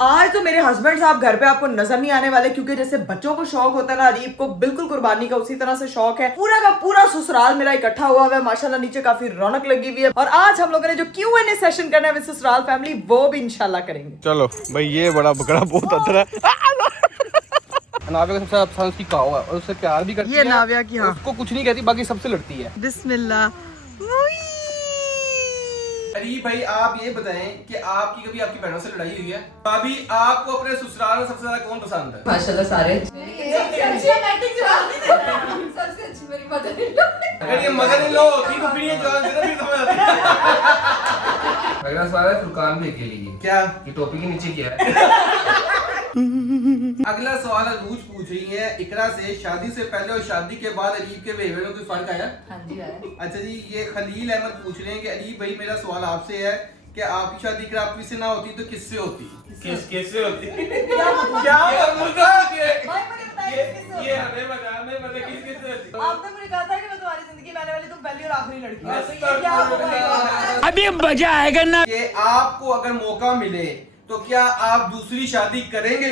आज तो मेरे हस्बैंड साहब घर पे आपको नजर नहीं आने वाले, क्योंकि जैसे बच्चों को शौक होता है ना, अरीब को बिल्कुल कुर्बानी का उसी तरह से शौक है। पूरा का पूरा ससुराल मेरा इकट्ठा हुआ है माशाल्लाह, नीचे काफी रौनक लगी हुई है। और आज हम लोगों ने जो Q&A सेशन करना है विद ससुराल फैमिली, वो भी इंशाल्लाह करेंगे। चलो भाई, ये बड़ा बकरा बहुत अदर है। नाविया का सबसे आसान उसकी काव है और उससे प्यार भी करती है। ये नाविया की, हाँ, उसको कुछ नहीं कहती, बाकी सबसे लड़ती है। बिस्मिल्लाह। अरे भाई आप ये बताएं कि आपकी कभी आपकी बहनों से लड़ाई हुई है? अभी आपको अपने ससुराल में सबसे ज्यादा कौन पसंद है? माशाल्लाह सारे अगर ये मदर इन लॉ होती तो फिर ये जान से ना फिर समझ आती। अगला सवाल है फुरकान भाई के लिए। क्या ये टॉपिक के नीचे क्या है? अगला सवाल अरूज पूछ रही है इकरा से, शादी से पहले और शादी के बाद अरीब के बिहेवियर में कोई फर्क आया? हाँ जी आया। अच्छा जी, ये खलील अहमद पूछ रहे हैं कि अरीब भाई मेरा सवाल आपसे है कि आपकी शादी इकरा आपकी से ना होती तो किससे होती? किससे होती? क्या ये हमें बता, हमें बता किससे होती? आपने मुझे कहा था कि मैं तुम्हारी जिंदगी में आने वाली तुम पहली और आखिरी लड़की हो, तो ये क्या होगा? अभी मजा आएगा ना। कि आपको अगर मौका मिले तो क्या आप दूसरी शादी करेंगे?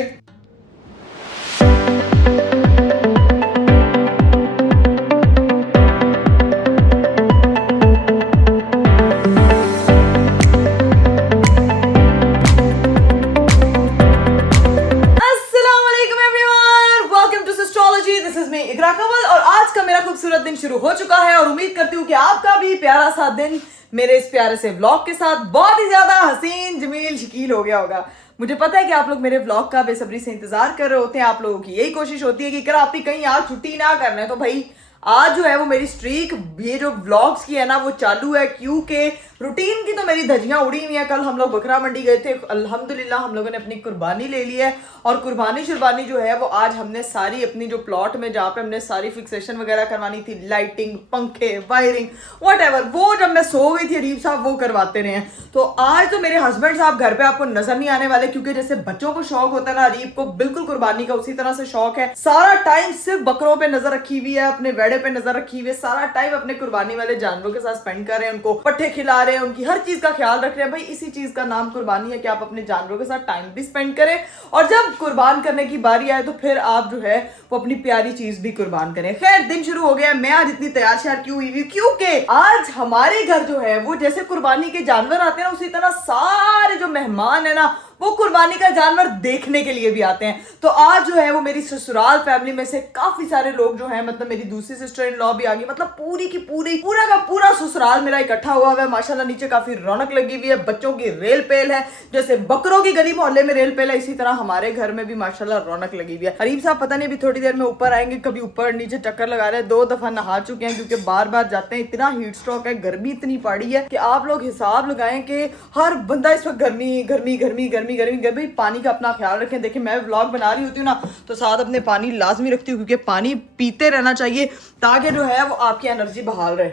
और आज का मेरा खूबसूरत दिन शुरू हो चुका है और उम्मीद करती हूँ कि आपका भी प्यारा सा दिन मेरे इस प्यारे से व्लॉग के साथ बहुत ही ज्यादा हसीन जमील शकील हो गया होगा। मुझे पता है कि आप लोग मेरे व्लॉग का बेसब्री से इंतजार कर रहे होते हैं। आप लोगों की यही कोशिश होती है कि अगर आप ही कहीं आज छुट्टी ना करना, तो भाई आज जो है वो मेरी स्ट्रीक ये जो व्लॉग्स की है ना वो चालू है, क्योंकि रूटीन की तो मेरी धज्जियां उड़ी हुई हैं। कल हम लोग बकरा मंडी गए थे, अल्हम्दुलिल्लाह हम लोगों ने अपनी कुर्बानी ले ली है। और कुर्बानी शुरबानी जो है वो आज हमने सारी अपनी जो प्लॉट में जहाँ पे हमने सारी फिक्सेशन वगैरह करवानी थी, लाइटिंग, पंखे, वायरिंग, व्हाटएवर, वो जब मैं सो गई थी अरीब साहब वो करवाते रहे हैं। तो आज तो मेरे हस्बैंड साहब घर पे आपको नजर नहीं आने वाले, क्योंकि जैसे बच्चों को शौक होता है ना, अरीब को बिल्कुल कुर्बानी का उसी तरह से शौक है। सारा टाइम सिर्फ बकरों पे नजर रखी हुई है, अपने वेड़े पे नजर रखी हुई है, सारा टाइम अपने कुर्बानी वाले जानवरों के साथ स्पेंड कर रहे हैं, उनको पट्ठे खिला रहे हैं, उनकी हर चीज का ख्याल रख रहे हैं। भाई इसी चीज का नाम कुर्बानी है कि आप अपने जानवरों के साथ टाइम भी स्पेंड करें, और जब कुर्बान करने की बारी आए तो फिर आप जो है वो अपनी प्यारी चीज भी कुर्बान करें। खैर दिन शुरू हो गया। मैं आज इतनी तैयार श्यार क्यों हुई, क्योंकि आज हमारे घर जो है वो जैसे कुर्बानी के जानवर आते हैं ना, उसी तरह सारे जो मेहमान है ना वो कुर्बानी का जानवर देखने के लिए भी आते हैं। तो आज जो है वो मेरी ससुराल फैमिली में से काफी सारे लोग जो हैं, मतलब मेरी दूसरी सिस्टर इन लॉ भी आ गई, मतलब पूरी की पूरी पूरा का पूरा ससुराल मेरा इकट्ठा हुआ है माशाल्लाह। नीचे काफी रौनक लगी हुई है, बच्चों की रेल पेल है, जैसे बकरों की गली मोहल्ले में रेल पेल है, इसी तरह हमारे घर में भी माशाल्लाह रौनक लगी हुई है। अरीब साहब पता नहीं अभी थोड़ी देर में ऊपर आएंगे, कभी ऊपर नीचे चक्कर लगा रहे हैं, 2 दफा नहा चुके हैं क्योंकि बार बार जाते हैं। इतना हीट स्ट्रोक है, गर्मी इतनी पड़ी है कि आप लोग हिसाब लगाएं कि हर बंदा इस वक्त गर्मी गर्मी गर्मी गर्मी गर्मी गर्मी। पानी का अपना ख्याल रखें। देखिए मैं व्लॉग बना रही होती हूँ ना तो साथ अपने पानी लाजमी रखती हूँ, क्योंकि पानी पीते रहना चाहिए ताकि जो है वो आपकी एनर्जी बहाल रहे।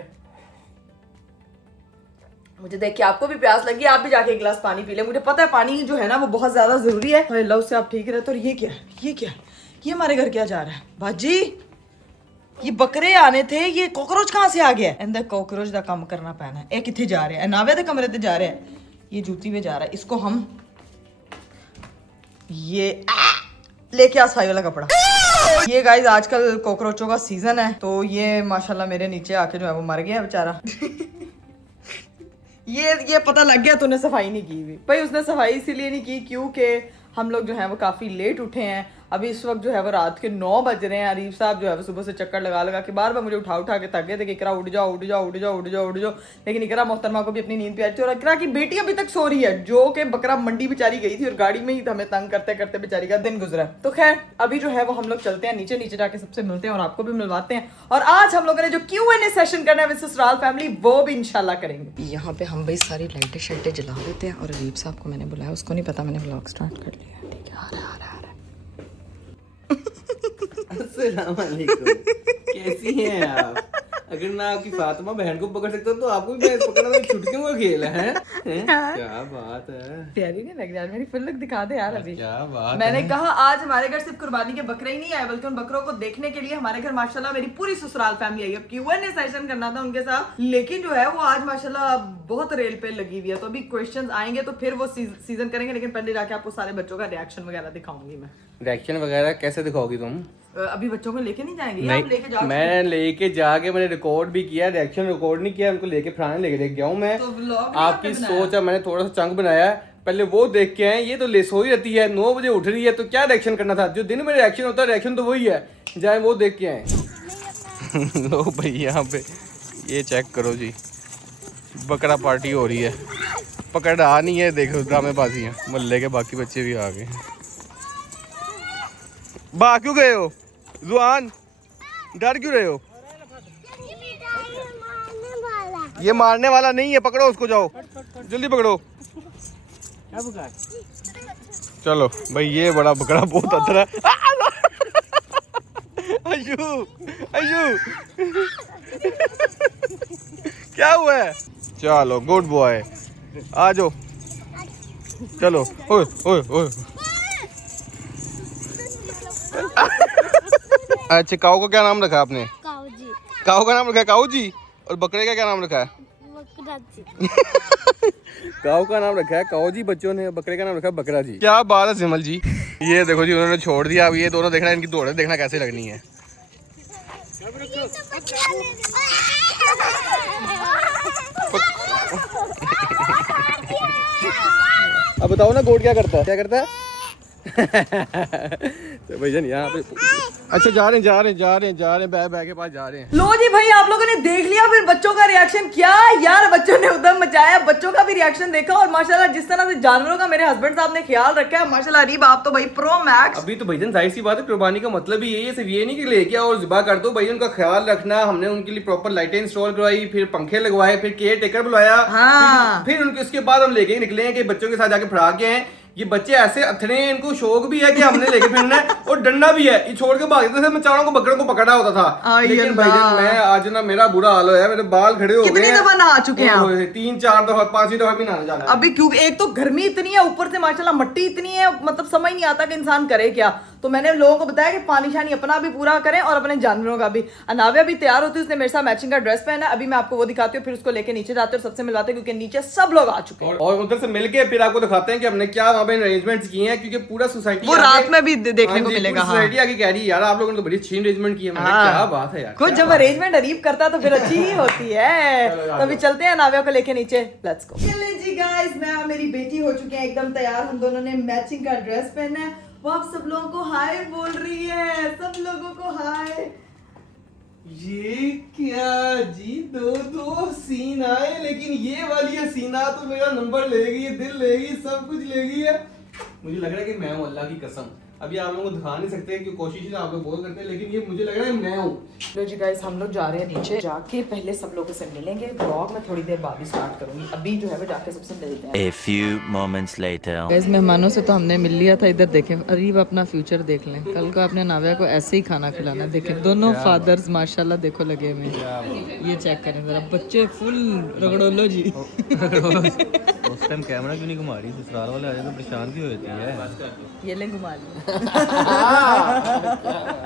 मुझे देख के आपको भी प्यास लगी, आप भी जाके एक गिलास पानी पी ले। मुझे पता है पानी जो है ना वो बहुत ज्यादा जरूरी है। अल्लाह उससे आप ठीक रहते। और ये क्या है, ये क्या है, ये हमारे घर क्या जा रहा है? बाजी ये बकरे आने थे, ये कॉकरोच कहाँ से आ गया है? अंदर कॉकरोच का काम करना पैना है। एक किथे जा रहे हैं, नावे के कमरे ते जा रहे हैं, ये जूती में जा रहा है। इसको हम ये लेके आ सफाई वाला कपड़ा। ये गाइस आजकल कॉकरोचों का सीजन है, तो ये माशाल्लाह मेरे नीचे आके जो है वो मर गया बेचारा। ये पता लग गया तूने सफाई नहीं की हुई। भाई उसने सफाई इसीलिए नहीं की क्योंकि हम लोग जो है वो काफी लेट उठे हैं। अभी इस वक्त जो है वो रात के 9 बज रहे हैं। अरीब साहब जो है वो सुबह से चक्कर लगा लगा के बार बार मुझे उठा उठा के थक गए थे कि इकरा उठ जाओ उठ जाओ उठ जाओ उठ जाओ उठ जाओ। लेकिन इकरा मोहतरमा को भी अपनी नींद पे आई थी, और इकरा की बेटी अभी तक सो रही है, जो कि बकरा मंडी बेचारी गई थी और गाड़ी में ही हमें तंग करते करते बेचारी का दिन गुजरा। तो खैर अभी जो है वो हम लोग चलते हैं नीचे, नीचे जाके सबसे मिलते हैं और आपको भी मिलवाते हैं। और आज हम लोगों ने जो Q&A सेशन करना है विद ससुराल फैमिली, वो भी इंशाल्लाह करेंगे। यहाँ पे हम भाई सारी लाइटें शाइटें जला देते हैं, और अरीब साहब को मैंने बुलाया, उसको नहीं पता मैंने व्लॉग स्टार्ट कर लिया। ठीक है, आ रहा है। अस्सलाम वालेकुम, कैसी हैं आप? अगर ना आपकी फातिमा बहन को पकड़ सकते हो तो आपको भी भैंस पकड़ना तो छुटकियों का खेल है क्या बात है। प्यारी नहीं लग रही यार, मेरी फुल लुक दिखा दे यार अभी। क्या बात मैंने कहा आज हमारे घर सिर्फ कुर्बानी के बकरे ही नहीं आए, बल्कि उन बकरों को देखने के लिए हमारे घर माशाल्लाह मेरी पूरी ससुराल फैमिली आई है। Q&A सेशन करना था उनके साथ, लेकिन जो है वो आज माशाल्लाह बहुत रेल पे लगी हुई है। तो अभी क्वेश्चंस आएंगे तो फिर वो सीजन करेंगे, लेकिन पहले जाके आपको सारे बच्चों का रिएक्शन वगैरह दिखाऊंगी मैं। रिएक्शन वगैरह कैसे दिखाओगी तुम? अभी बच्चों को लेके नहीं जाएंगे या आप लेके नहीं, जाओगे? मैं लेके जाके मैंने रिकॉर्ड भी किया, रिएक्शन रिकॉर्ड नहीं किया, उनको लेके फराने लेके देख गया हूँ मैं। तो vlog नहीं आपकी आपने सोच है, मैंने थोड़ा सा चंक बनाया है, पहले वो देख के आए। ये तो ले सोई रहती है, 9 बजे उठ रही है, तो क्या रिएक्शन करना था? जो दिन में रिएक्शन होता है, रिएक्शन तो वही है, जाए वो देख के आए। लो भाई यहाँ पे ये चेक करो जी, बकरा पार्टी हो रही है, पकड़ आ नहीं है, देखो ड्रामेबाजी है। मोहल्ले के बाकी बच्चे भी आ गए। बाहर क्यों गए हो जुआन, डर क्यों रहे हो? ये मारने वाला नहीं है, पकड़ो उसको, जाओ जल्दी पकड़ो। चलो भाई, ये बड़ा बकरा बहुत अदर है। अयू अयू क्या हुआ है? चलो गुड बॉय, आ जाओ, चलो। ओए ओए ओए अच्छा, काऊ का क्या नाम रखा आपने? काऊ जी। काऊ का नाम रखा है काऊ जी, और बकरे का क्या नाम रखा है? बकरा जी। काऊ का नाम रखा है काऊ जी बच्चों ने, बकरे का नाम रखा है बकरा जी। क्या बात है सिमल जी। ये देखो जी, उन्होंने छोड़ दिया। अब ये दोनों देखना, इनकी दौड़े देखना कैसे लगनी है। अब बताओ ना, गोट क्या करता है? क्या करता है? तो भैया यहाँ पे अच्छा जा रहे हैं बैग के पास जा रहे हैं। लो जी भाई, आप लोगों ने देख लिया फिर बच्चों का रिएक्शन। क्या यार, बच्चों ने उधम मचाया, बच्चों का भी रिएक्शन देखा। और माशाल्लाह जिस तरह से जानवरों का मेरे हस्बैंड साहब ने ख्याल रखा है, माशाल्लाह अरीब आप तो भाई प्रो मैक्स। अभी तो भाईजान जाहिर सी बात है, कुर्बानी का मतलब ही यही है, सिर्फ ये नहीं कि लेके आओ और ज़िबा कर दो। भाई उनका ख्याल रखना, हमने उनके लिए प्रॉपर लाइटें इंस्टॉल करवाई, फिर पंखे लगवाए, फिर केयर टेकर बुलाया। हाँ। फिर उनके उसके बाद हम लेके निकले हैं कि बच्चों के साथ जाके फड़ा के हैं। ये बच्चे ऐसे अथड़े हैं, इनको शौक भी है कि हमने लेके फिरना है, और डंडा भी है। ये छोड़ के भाग देते थे, मैं चारों को बकरों को पकड़ा होता था। लेकिन भाईजान मैं आज ना, मेरा बुरा हाल है, मेरे बाल खड़े हो गए। कितनी दफा नहा चुके हैं? 3-4 दफा, 5वीं दफा भी नहाने जाना है। अभी क्योंकि एक तो गर्मी इतनी है, ऊपर से माशाल्लाह मट्टी इतनी है, मतलब समझ नहीं आता कि इंसान करे क्या। तो मैंने लोगों को बताया कि पानी शानी अपना भी पूरा करें और अपने जानवरों का भी। अनाविया भी तैयार होती है, उसने मेरे साथ मैचिंग का ड्रेस पहना। अभी मैं आपको वो दिखाती हूँ, फिर उसको लेके नीचे जाते हैं और सबसे मिलवाते हैं, क्योंकि नीचे सब लोग आ चुके हैं। और उधर से मिलके फिर आपको दिखाते हैं कि हमने क्या वहाँ पे अरेंजमेंट्स किए हैं, क्योंकि पूरा सोसाइटी वो रात में भी देखने को मिलेगा। सोसाइटी आके कह रही है यार, आप लोगों ने तो बड़ी अच्छी अरेंजमेंट की है। मैंने हाँ। क्या बात है यार, खुद जब अरेंजमेंट अरीब करता तो फिर अच्छी ही होती है। तो अभी चलते हैं नाविया को लेके नीचे, लेट्स गो। चलिए जी गाइस, मैं और मेरी बेटी हो चुके हैं एकदम तैयार। हम दोनों ने मैचिंग का ड्रेस पहना है। वो आप सब लोगों को हाय बोल रही है, सब लोगों को हाय। ये क्या जी, दो सीन आए, लेकिन ये वाली हसीना तो मेरा नंबर लेगी, दिल लेगी, सब कुछ लेगी है। मुझे लग रहा है कि मैं हूँ, अल्लाह की कसम। अभी आप लोगों को दिखा नहीं सकते कि कोशिश आप लोग बहुत करते हैं, लेकिन ये मुझे लग रहा है मैं हूँ। लो जी गाइस, हम लोग जा रहे हैं नीचे। जाके पहले सब लोगों से मिलेंगे। ब्लॉग में थोड़ी देर बाद ही स्टार्ट करूंगी। अभी जो है वो जाके सबसे मिलते हैं। A few moments later. Guys, मेहमानों से तो हमने मिल लिया था। इधर देखें, अरीब अपना फ्यूचर देख लें। कल को अपने नाविया को ऐसे ही खाना खिलाना। देखें दोनों फादर्स माशाल्लाह देखो लगे में। ये चेक करें जरा, बच्चे फुल रगड़ोलो जी। उस टाइम कैमरा क्यों नहीं घुमा रही? ससुराल वाले आ जाए तो परेशान क्यों होती है? ये ले घुमा लिया।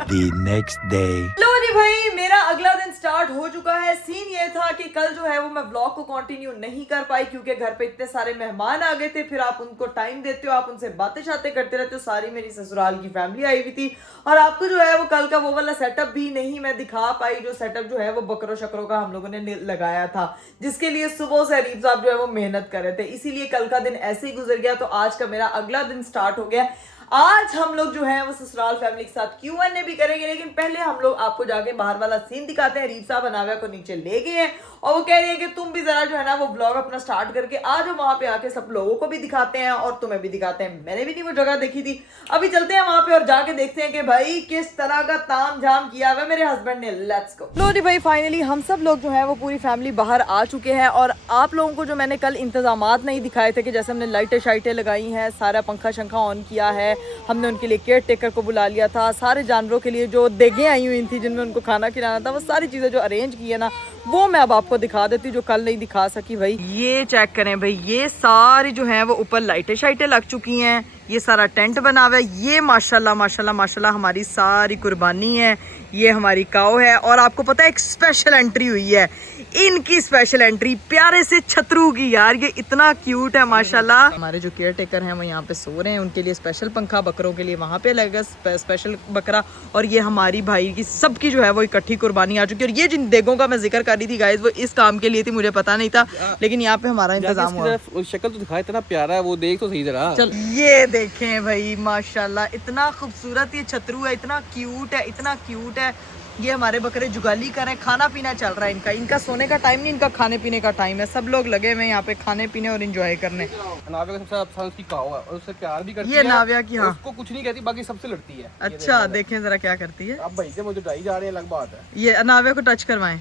The next day. लो जी भाई, मेरा अगला दिन स्टार्ट हो चुका है। सीन ये था कि कल जो है वो मैं व्लॉग को कंटिन्यू नहीं कर पाई, क्योंकि घर पे इतने सारे मेहमान आ गए थे। फिर आप उनको टाइम देते हो, आप उनसे बातें शातें करते रहते हो। सारी मेरी ससुराल की फैमिली आई हुई थी, और आपको जो है वो कल का वो वाला सेटअप भी नहीं मैं दिखा पाई, जो सेटअप जो है वो बकरों शकरों का हम लोगों ने लगाया था, जिसके लिए सुबह से अरीब साहब जो है वो मेहनत कर रहे थे। इसीलिए कल का दिन ऐसे ही गुजर गया। तो आज का मेरा अगला दिन स्टार्ट हो गया। आज हम लोग जो है वो ससुराल फैमिली के साथ Q&A भी करेंगे, लेकिन पहले हम लोग आपको जाके बाहर वाला सीन दिखाते हैं। अरीब साहब अनाविया को नीचे ले गए हैं और वो कह रही है कि तुम भी जरा जो है ना वो ब्लॉग अपना स्टार्ट करके आ जाओ वहां पे, आके सब लोगों को भी दिखाते हैं और तुम्हें भी दिखाते हैं। मैंने भी नहीं वो जगह देखी थी, अभी चलते हैं वहां पे और जाके देखते हैं कि भाई किस तरह का ताम झाम किया हुआ है मेरे हस्बैंड ने। Let's go. लो जी भाई, फाइनली हम सब लोग जो है वो पूरी फैमिली बाहर आ चुके हैं। और आप लोगों को जो मैंने कल इंतजामात नहीं दिखाए थे कि जैसे हमने लाइटें शाइटें लगाई हैं, सारा पंखा शंखा ऑन किया है, हमने उनके लिए केयर टेकर को बुला लिया था, सारे जानवरों के लिए जो देगें आई हुई थी जिनमें उनको खाना खिलाना था, वो सारी चीज़ें जो अरेंज की है ना वो मैं अब आपको दिखा देती, जो कल नहीं दिखा सकी। भाई ये चेक करें भाई, ये सारी जो है वो ऊपर लाइटें शाइटें लग चुकी हैं, ये सारा टेंट बना हुआ है। ये माशाल्लाह माशाल्लाह माशाल्लाह हमारी सारी कुर्बानी है, ये हमारी काऊ है। और आपको पता है एक स्पेशल एंट्री हुई है, इनकी स्पेशल एंट्री प्यारे से छतरू की। यार ये इतना क्यूट है माशाल्लाह। हमारे जो केयर टेकर हैं वो यहाँ पे सो रहे हैं, उनके लिए स्पेशल पंखा, बकरों के लिए वहाँ पे लगेगा स्पेशल बकरा। और ये हमारी भाई की सबकी जो है वो इकट्ठी कुर्बानी आ चुकी है। और ये जिन देगों का मैं जिक्र कर रही थी गाइस, वो इस काम के लिए थी, मुझे पता नहीं था, लेकिन यहाँ पे हमारा इंतजाम हुआ। शक्ल तो दिखाया, इतना प्यारा है वो, देख तो सही जरा। चल ये देखें भाई माशाल्लाह, इतना खूबसूरत ये छतरू है, इतना क्यूट है, इतना क्यूट है। ये हमारे बकरे जुगाली कर रहे हैं, खाना पीना चल रहा है इनका। इनका सोने का टाइम नहीं, इनका खाने पीने का टाइम है। सब लोग लगे हुए यहाँ पे खाने पीने और एंजॉय करने। नाविया का सबसे अच्छा उसकी काऊ है और उससे प्यार भी करती ये है। नाविया की, हाँ उसको कुछ नहीं कहती, बाकी सबसे लड़ती है। अच्छा देखें जरा क्या करती है। अब भाई से मुझे डराई जा रहे हैं, अलग बात है। ये नाविया को टच करवाएं,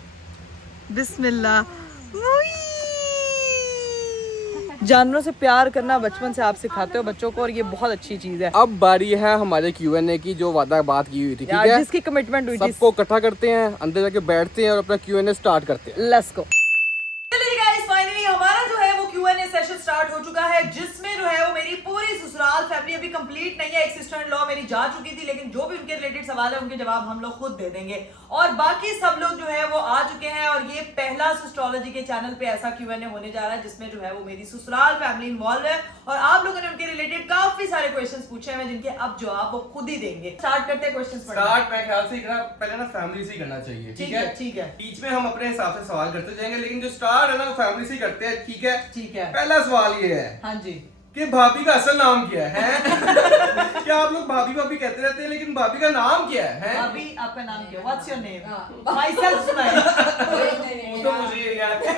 बिस्मिल्लाह। जानवरों से प्यार करना बचपन से आप सिखाते हो बच्चों को, और ये बहुत अच्छी चीज है। अब बारी है हमारे Q&A की, जो वादा बात की हुई थी, ठीक है, जिसकी कमिटमेंट हुई थी। सबको इकट्ठा करते हैं, अंदर जाके बैठते हैं और अपना Q&A स्टार्ट करते हैं। Let's go. चलिए गाइस, फाइनली हमारा जो है वो Q&A सेशन स्टार्ट हो चुका है, जिसमें जो है वो मेरी पूरी ससुराल फैमिली अभी कंप्लीट नहीं है। एक सिस्टर इन लॉ मेरी जा चुकी थी, लेकिन जो भी उनके रिलेटेड सवाल है उनके जवाब हम लोग खुद दे देंगे। और बाकी सब लोग जो है वो आ चुके हैं, और ये पहला एस्ट्रोलॉजी के चैनल पे ऐसा Q&A होने जा रहा है जिसमें जो है वो मेरी ससुराल फैमिली इन्वॉल्व है। और आप लोगों ने उनके रिलेटेड काफी सारे क्वेश्चंस पूछे हैं, जिनके अब जवाब वो खुद ही देंगे। स्टार्ट करते हैं क्वेश्चंस पढ़ना। स्टार्ट मैं ख्याल से पहले ना फैमिली से ही करना चाहिए, ठीक है? ठीक है। बीच में हम अपने हिसाब से सवाल करते जाएंगे, लेकिन जो स्टार्ट है ना वो फैमिली से ही करते हैं, ठीक है? ठीक है। पहला सवाल ये है, हाँ जी, कि भाभी का असल नाम क्या है? क्या आप लोग भाभी भाभी कहते रहते हैं, लेकिन भाभी का नाम क्या है? अभी आपका नाम क्या? What's your name? My self सुनाइए। वो तो मुझे ये याद है।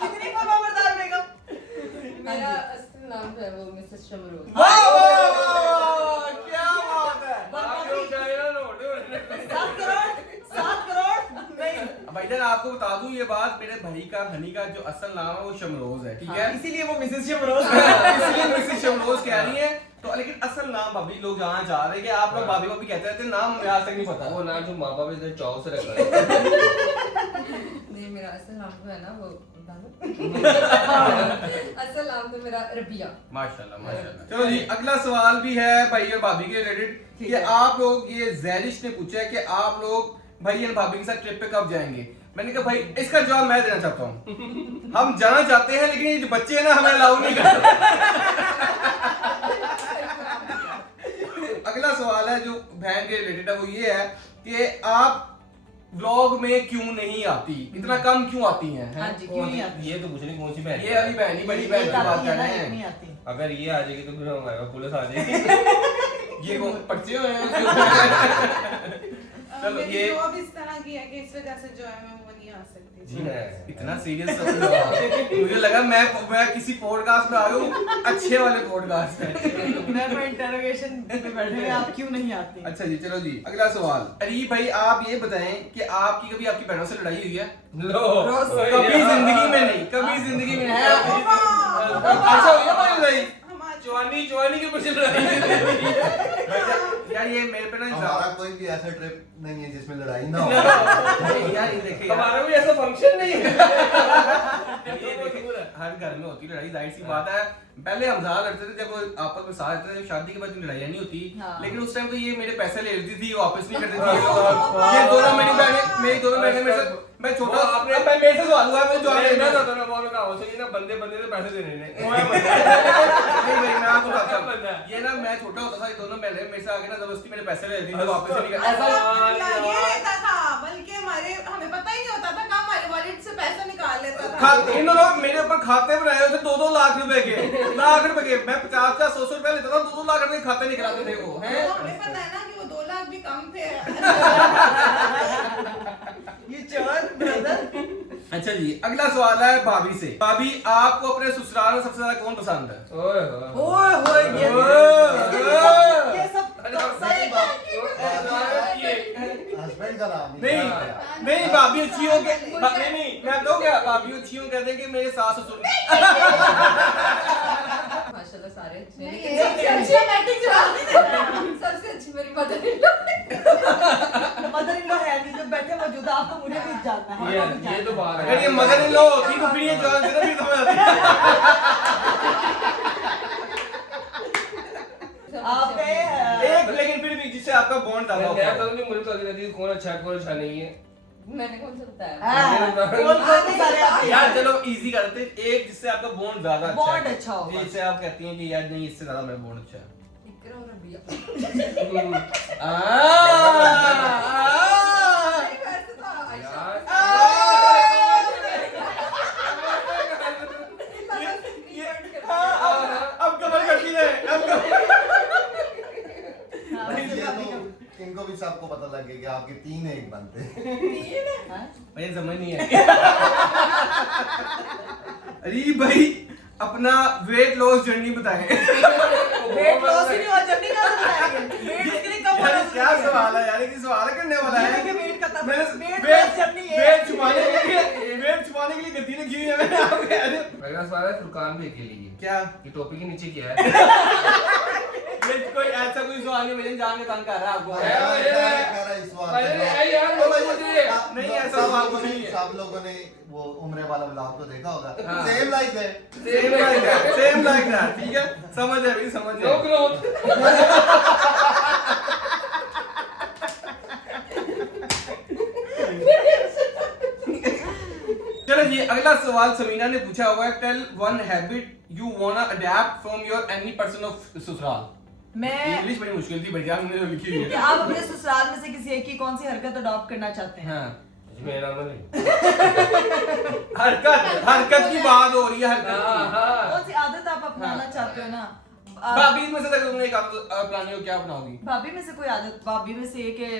कितनी फरमाबरदार बेगम। मेरा असली नाम जो है वो मिसेस शमरोज। वाह वाह, क्या बात है। 7 करोड़ नहीं। भाईजान आपको बता दूं ये बात, मेरे भाई का हनी का जो असल नाम है वो शमरोज है, ठीक है? इसीलिए वो मिसेस शमरोज। इसलिए मिसेस शमरोज कह रही है, तो लेकिन असल नाम भाभी लोग जहाँ जा रहे हैं कि आप लोग भाभी भाभी कहते रहते हैं, नाम मुझे आज तक नहीं पता। वो नाम जो माँ बाप इधर चाव से रखा है। नहीं, मेरा असल नाम जो है ना वो असल नाम तो मेरा रबिया। माशाल्लाह माशाल्लाह। चलो जी, अगला सवाल भी है भाई और भाभी के रिलेटेड कि आप लोग, ये जैरिश ने पूछा है कि आप लोग भाई और भाभी के साथ ट्रिप पे कब जाएंगे? मैंने कहा भाई इसका जवाब मैं देना चाहता हूँ, हम जाना चाहते हैं, लेकिन ये जो बच्चे हैं ना हमें अलाउ नहीं करते। अगला सवाल है जो बहन के रिलेटेड है, वो ये है कि आप व्लॉग में क्यों नहीं आती, इतना कम क्यों आती हैं? हाँ जी, क्यों नहीं आती? ये तो पूछने कौन सी बहन? ये वाली बहन ही, बड़ी बहन की बात कर रहे नहीं हैं। आती। अगर ये आ जाएगी तो फिर हमारे पुलिस आ जाएगी। ये वो पर्चे हुए हैं। चलो मेरी ये जॉब इस तरह की है कि इस वजह से जो है मैं वो नहीं आ सकती। जी है, इतना सीरियस मुझे लगा मैं किसी पॉडकास्ट में आ गया हूँ, अच्छे वाले पॉडकास्ट में। मैं तो इंटरोगेशन पे बैठे हैं, आप क्यों नहीं आती? अच्छा जी, चलो जी, अगला सवाल। अरे भाई आप ये बताएं कि आपकी कभी आपकी बहनों से लड़ाई हुई है? लो कभी जिंदगी में नहीं, कभी जिंदगी में है? ऐसा हुई है कोई लड़ाई? जवानी के पीछे लड़ाई। यार ये मेरे पे ना हमारा कोई भी ऐसा ट्रिप नहीं है जिसमें लड़ाई ना हो। यार ये देखिए, हमारा भी ऐसा फंक्शन नहीं है। ये देखिए, हर घर में होती लड़ाई, जाहिर सी बात है। पहले हम ज्यादा लड़ते थे जब आपस में साथ रहते थे, जब शादी के बाद लड़ाइयाँ नहीं होती। लेकिन उस टाइम तो ये मेरे पैसे ले लेती थी, वापस नहीं करती थी। ये दोनों मेरी बहनें मेरे से, मैं छोटा, आपने अब मैं मेरे से सवाल हुआ, मैं जवाब मैं देना तो ना बोल रहा हूं, सही ना, बंदे से पैसे देने ने। नहीं मैं आपको बताता हूं, ये ना मैं छोटा होता था, ये दोनों बहनें मेरे से आके ना जबरदस्ती मेरे पैसे ले लेती थी, वापस नहीं करती। ऐसा ये रहता था, बल्कि हमें पता ही नहीं होता था कब हमारे वॉलेट से पैसा निकाल लेता था। इन लोग मेरे ऊपर खाते बनाए हुए थे 2-2 लाख रुपए के, मैं 50-100 रुपए लेता था, 2-2 लाख रुपए खाते निकलाते थे वो हैं। तो हमें पता है ना कि वो 2 लाख भी कम थे। You churn, brother. जी अगला सवाल है भाभी से। भाभी आपको अपने ससुराल में सबसे ज्यादा कौन पसंद है? ओए ओए होए ये सब हस्बैंड का नाम नहीं नहीं भाभी अच्छी हो के नहीं मैं तो क्या भाभी अच्छी हो कहते हैं कि मेरे सास ससुर माशाल्लाह सारे अच्छे हैं, नहीं, लेकिन ये सबसे अच्छी अच्छी acting चला रही है। सबसे अच्छी मेरी मदर-इन-लॉ मदर इन लॉ है नहीं जो बैठे मौजूदा, आपको मुझे भी जानना है। ये तो बात है। अगर ये मदर इन लॉ होती तो फिर ये जवान से नहीं समझ आती। आपने एक लेकिन फिर भी जिससे आपका बॉन्ड ज्यादा मैं होता है। तो नहीं, मुझे तो लगती है कौन अच्छा है कौन अच्छा नहीं है। मैंने कौन सा बताया? कौन सारे आपके यार चलो इजी करते हैं, एक जिससे आपका बॉन्ड ज्यादा अच्छा Bond है। अच्छा होगा। जिससे आप कहती हैं कि यार नहीं इससे ज्यादा मेरा बॉन्ड अच्छा है। इकरा और रबिया। नहीं, वैसे तो आयशा। अब कमर करती है अब इनको भी सबको पता लग गया कि आपके 3 एक बनते हैं। मुझे समझ नहीं है। अरे भाई अपना वेट लॉस जर्नी बताएं। वेट लॉस ही नहीं हुआ, जर्नी कहाँ से बताएंगे? वेट इसके लिए कम यार होना क्या सवाल है यार, ये सवाल करने वाला है कि वेट का तब मैंने वेट वेट लॉस जर्नी है। वेट छुपाने के लिए गद्दी रखी हुई है मैंने आपको यार। अगला सवाल है फुरकान भाई के लिए। क्या ये टोपी के नीचे क्या है? ये कोई ऐसा कोई सवाल नहीं मुझे जान के तंग कर रहा है आपको। नहीं, ऐसा सवाल कुछ नहीं है। सब लोगों ने वो उम्र वाला ब्लॉग तो देखा होगा। हाँ। Same like that. Same like that ठीक है, समझ है भाई समझ नो है। ग्रोथ। चलो जी अगला सवाल समीना ने पूछा हुआ है, tell one habit you wanna adapt from your any person of ससुराल। मैं इंग्लिश बड़ी मुश्किल थी भैया, हमने जो लिखी हुई कि है। आप अपने ससुराल में से किसी एक की कौन सी हरकत अडॉप्ट करना चाहते हैं? हाँ मेरा नाम नहीं। हरकत की बात हो रही है, हरकत कौन सी आदत आप अपनाना चाहते हो ना? की। भाभी में से तक तुमने एक प्लान हो क्या अपनाओगी? भाभी में से कोई आदत, भाभी में से एक है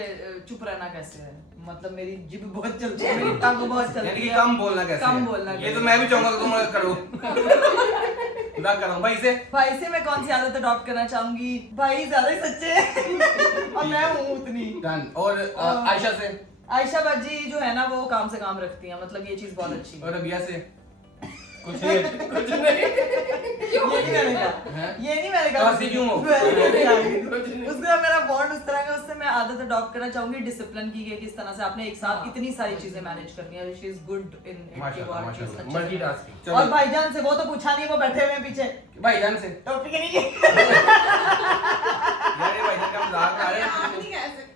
चुप रहना कैसे है, मतलब मेरी जिभ बहुत चलती है, मेरी टंग बहुत यानी चलती कि है। कम बोलना कैसे कम है? बोलना ये कैसे तो मैं भी चाहूंगा कि तुम करो। खुदा करो भाई से। भाई से मैं कौन सी आदत अडॉप्ट करना चाहूंगी? भाई ज्यादा ही सच्चे हैं और मैं हूँ उतनी। डन। और आयशा से आयशा बाजी जो है ना वो काम से काम रखती है, मतलब ये चीज बहुत अच्छी है। और रबिया से कुछ नहीं कुछ नहीं। ये नहीं मैंने कहा, हैं? ये नहीं मैंने कहा। हंसी क्यों हो? उसका मेरा बॉन्ड उस तरह का, उससे मैं आदत अडॉप्ट करना चाहूंगी डिसिप्लिन की, कि किस तरह से आपने एक साथ इतनी सारी चीजें मैनेज करनी है। शी इज गुड इन माशाल्लाह, माशाल्लाह। मल्टीटास्किंग। और भाईजान से वो तो पूछा नहीं, वो बैठे हुए हैं पीछे भाईजान से टॉपिक के नीचे। यार ये भाईजान का मजाक उड़ा रहे आप हैं। नहीं कह सकती।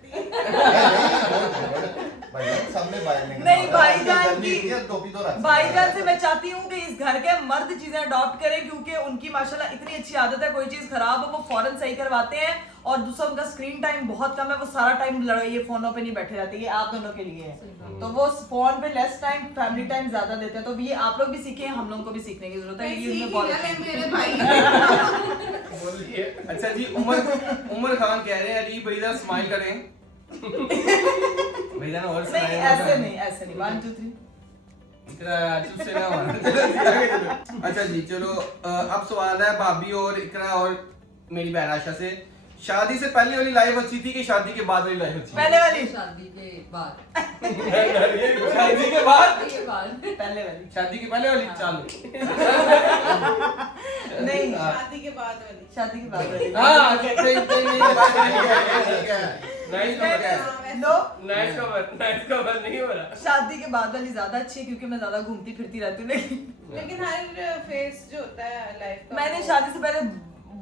भाईजान सबने बाहर निकल नहीं, भाईजान की- टोपी तो रख भाईजान से मैं चाहती हूँ कि इस घर के मर्द चीजें अडॉप्ट करें, क्योंकि उनकी माशाल्लाह इतनी अच्छी आदत है, कोई चीज खराब हो वो फौरन सही करवाते हैं। और दूसरा उनका स्क्रीन टाइम बहुत कम है, वो सारा टाइम ये फोनों पे नहीं बैठे रहते। ये आप दोनों के लिए है, तो वो फोन पे लेस टाइम, फैमिली टाइम ज्यादा देते हैं। तो ये आप लोग भी सीखें, हम लोगों को भी सीखने की जरूरत है। ये उनमें बहुत अच्छा है। मेरे भाई बोलिए। अच्छा जी उमर खान कह रहे हैं अली भैया स्माइल करें। भैया ने और नहीं सुनाया ऐसे नहीं, ऐसे नहीं। 1 2 3 इकरा तुझसे ना हुआ। अच्छा जी चलो अब सवाल है भाभी और इकरा और मेरी बहन आशा से, शादी से पहले वाली लाइफ अच्छी थी कि शादी के बाद वाली लाइफ अच्छी थी? पहले वाली, शादी के बाद। शादी के बाद, शादी के बाद। पहले वाली शादी के पहले वाली चालू। नहीं, शादी के बाद वाली। शादी के बाद वाली। हाँ सही बात है। Nice cover. लो, नाइस कवर नहीं हो रहा। शादी के बाद वाली ज्यादा अच्छी है, क्योंकि मैं ज्यादा घूमती फिरती रहती हूँ। लेकिन हर फेस जो होता है लाइफ का, मैंने शादी से पहले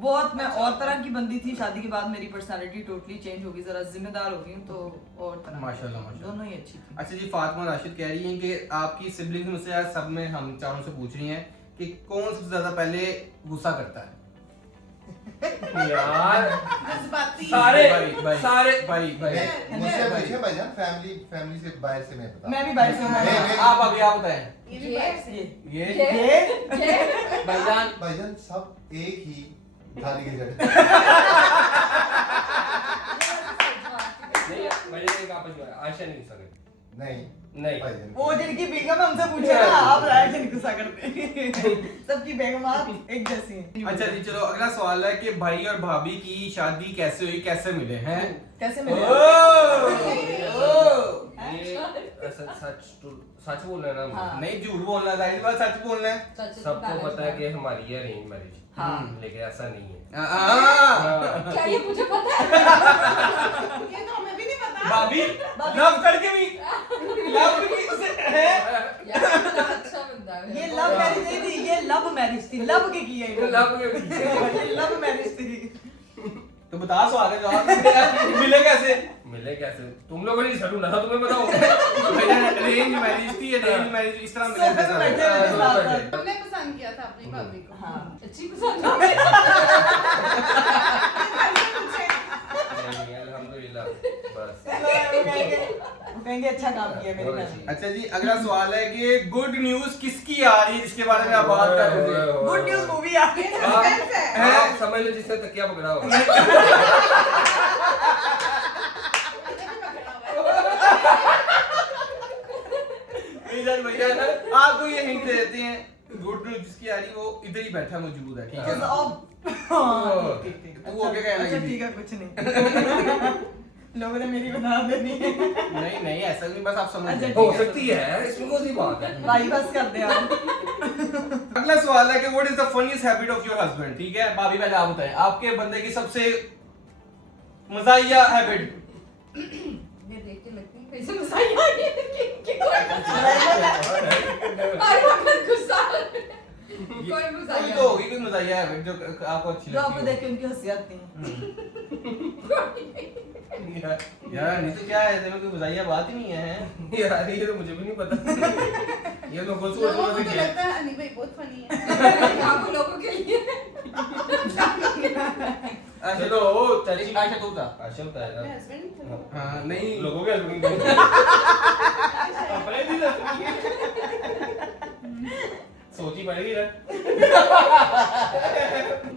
बहुत मैं और तरह की बंदी थी, शादी के बाद मेरी पर्सनालिटी टोटली चेंज हो गई, जरा जिम्मेदार हो गई हूँ, तो और तरह माशाल्लाह, माशाल्लाह। दोनों ही अच्छी थी। अच्छा जी फातिमा राशिद कह रही हैं कि आपकी सिबलिंग्स में से आज सब में हम चारों से पूछ रही हैं कि कौन सबसे ज्यादा पहले गुस्सा करता है? यार जज्बाती। सारे सारे भाई भाई मुझसे पूछे भाईजान, फैमिली से बाहर से मैं बता। मैं भी बाहर से हूँ। नहीं, आप अभी आप बताएं। ये भी बाहर से। ये भाईजान भाईजान सब एक ही थाली के जगह। नहीं मैंने एक आपस में आशा नहीं सके। नहीं नहीं। भाईजान वो जिनकी बीगम है उनसे पूछे ना। मालूमात एक जैसी हैं। अच्छा जी चलो अगला सवाल है कि भाई और भाभी की शादी कैसे हुई, कैसे मिले हैं? कैसे मिले? सच बोलना है ना। हाँ। नहीं झूठ बोलना है, जाहिर बात सच बोलना है। सबको पता है कि हमारी है अरेंज मैरिज, हाँ। लेकिन ऐसा नहीं है। क्या ये मुझे पता है? ये तो हमें भी नहीं पता। भाभी लव करके भी लव से है। यार कितना अच्छा बंदा है। ये लव मैरिज नहीं थी, ये लव मैरिज थी। लव के किए ये लव मैरिज थी। तो बता सवाल का जवाब मिले कैसे? मिले कैसे? तुम लोगों ने सड़ू ना तुम्हें बताओ। अरेंज मैरिज थी, अरेंज मैरिज इस तरह मिले सोफे पे बैठे हुए थे साथ साथ। हमने पसंद किया था अपनी भाभी को। हाँ। अच्छी पसंद है। नहीं, अल्हम्दुलिल्लाह बस। कहेंगे अच्छा काम किया मेरी बहुत बहन। अच्छी। अच्छा जी अगला सवाल है कि गुड न्यूज किसकी आ रही है जिसके बारे में आप बात कर रहे थे? गुड न्यूज मूवी आ गई। ये सस्पेंस है। आप समझ लो जिसने तकिया पकड़ा होगा। मिजाज भैया आपको ये हिंट दे देते हैं, गुड न्यूज जिसकी आ रही वो इधर ही बैठा मौजूद है, ठीक है? तू हो गया अच्छा ठीक है कुछ नहीं। लोगों ने मेरी बना देनी है। नहीं नहीं ऐसा नहीं, बस आप समझ अच्छा, गए। हो सकती है, इसमें कौन सी बात है? भाई बस कर दे आप। अगला सवाल है कि what is the funniest habit of your husband? ठीक है भाभी पहले आप बताएं आपके बंदे की सबसे मजाहिया हैबिट। ये देख के लगती है कैसे मसाई आ रही है कि कोई आई बहुत गुस्सा। कोई मसाई कोई तो होगी कोई मजाहिया हैबिट जो आपको अच्छी जो आपको लगती देख के उनकी हंसी आती है। है। यार नहीं तो क्या है, इसमें कोई मजाहिया बात ही नहीं है। यार ये तो मुझे भी नहीं पता। ये लोग सोच लोगों को रहे तो थे लगता है अनी भाई बहुत फनी है। आपको लोगों के लिए चलो चाची अच्छा तू था। अच्छा बताया मेरे ना। हस्बैंड हाँ नहीं लोगों के हस्बैंड अपने भी सोची पड़ेगी ना।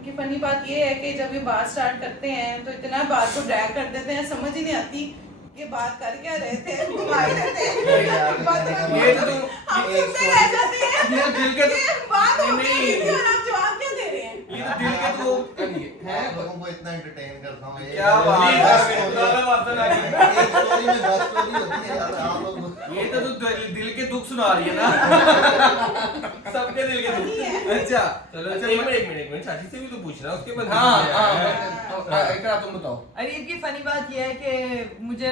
की फनी बात ये है कि जब ये बात स्टार्ट करते हैं तो इतना बात को ड्रैग कर देते हैं, समझ ही नहीं आती ये बात कर क्या रहे थे, घुमा ही रहे थे। ये तो तुम हम सुनते रह जाते हैं। ये दिल के ये बात हो नहीं, गई थी और आप जवाब क्या दे रहे हैं? ये तो दिल के तो मैं लोगों को इतना एंटरटेन करता हूँ। क्या बात है। एक स्टोरी में 10 स्टोरी होती है यार, आप लोग ये तो तू दिल के दुख सुना रही है ना। सबके दिल के दुख। अच्छा चलो अच्छा एक मिनट चाची से भी तो पूछना उसके बाद। हाँ इकरा तुम बताओ। अरीब की फनी बात यह है कि मुझे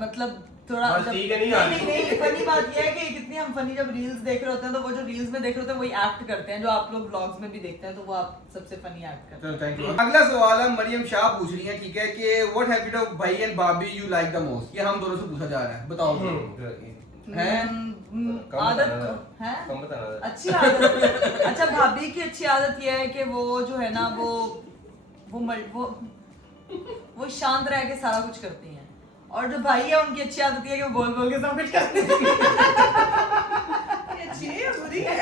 मतलब थोड़ा बस ठीक है, नहीं आती। नहीं फनी बात यह है कि कितनी हम फनी जब रील्स देख रहे होते हैं तो वो जो रील्स में देख रहे होते हैं वही एक्ट करते हैं, जो आप लोग व्लॉग्स में भी देखते हैं तो वो आप सबसे फनी एक्ट करते चलो थैंक यू। अगला सवाल है मरियम शाह पूछ रही है, ठीक है कि व्हाट हैबिट ऑफ भाई एंड भाभी यू लाइक द मोस्ट? ये हम दोनों से पूछा जा रहा है, बताओ। हैं। आदत है कम बताना। अच्छी आदत। अच्छा भाभी की अच्छी आदत यह है कि वो जो है ना वो शांत रह के सारा कुछ करती हैं, और जो भाई है उनकी अच्छी आदत ये है कि वो बोल बोल के सब कुछ करते हैं। ये अच्छी है या बुरी है?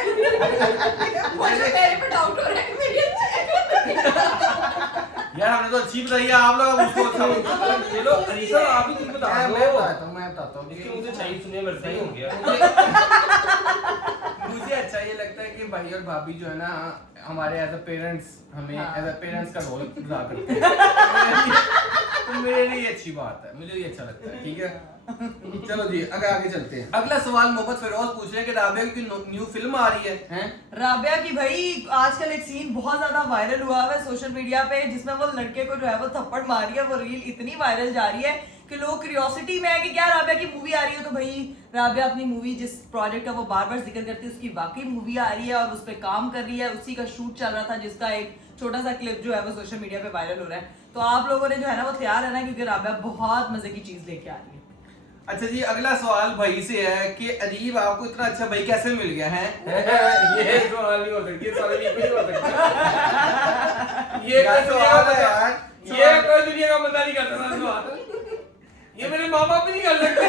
मुझे मेरे पे डाउट हो रहा है कि मेरी अच्छी है। यार हमने तो अच्छी बताई है, आप लोग अब उसको अच्छा चलो अनीसा आप ही कुछ बता दो। मैं बताता हूँ इसके मुझे चाहिए सुनिए वैसे ही हो गया। मुझे अच्छा ये लगता है कि भाई और भाभी जो है ना हमारे एज अ पेरेंट्स हमें एज अ पेरेंट्स का रोल अदा करते हैं। तो मेरे लिए अच्छी बात है, मुझे ये अच्छा लगता है, ठीक है। चलो जी आगे चलते हैं। अगला सवाल मोहम्मद फिरोज पूछ रहे हैं कि राबिया की न्यू फिल्म आ रही है, हैं? राबिया की भाई आजकल एक सीन बहुत ज्यादा वायरल हुआ है सोशल मीडिया पे, जिसमें वो लड़के को जो है वो थप्पड़ मारी है। वो रील इतनी वायरल जा रही है कि लोग क्यूरियोसिटी में है कि क्या राबिया की मूवी आ रही है। तो भाई राबिया अपनी मूवी जिस प्रोजेक्ट का वो बार बार जिक्र करती है उसकी वाकई मूवी आ रही है और उस पर काम कर रही है। उसी का शूट चल रहा था जिसका एक छोटा सा क्लिप जो है वो सोशल मीडिया पे वायरल हो रहा है। तो आप लोगों ने जो है ना वो तैयार रहना क्योंकि राबिया बहुत मजे की चीज लेके आ रही है। अच्छा जी अगला सवाल भाई से है कि अजीब आपको इतना अच्छा भाई कैसे मिल गया है? ये सवाल नहीं हो सकती, ये सवाल नहीं हो सकता। ये यार कोई सवाल है यार, ये कोई दुनिया का बंदा नहीं कर सकता सवाल। ये मेरे माँ बाप भी नहीं कर सकते।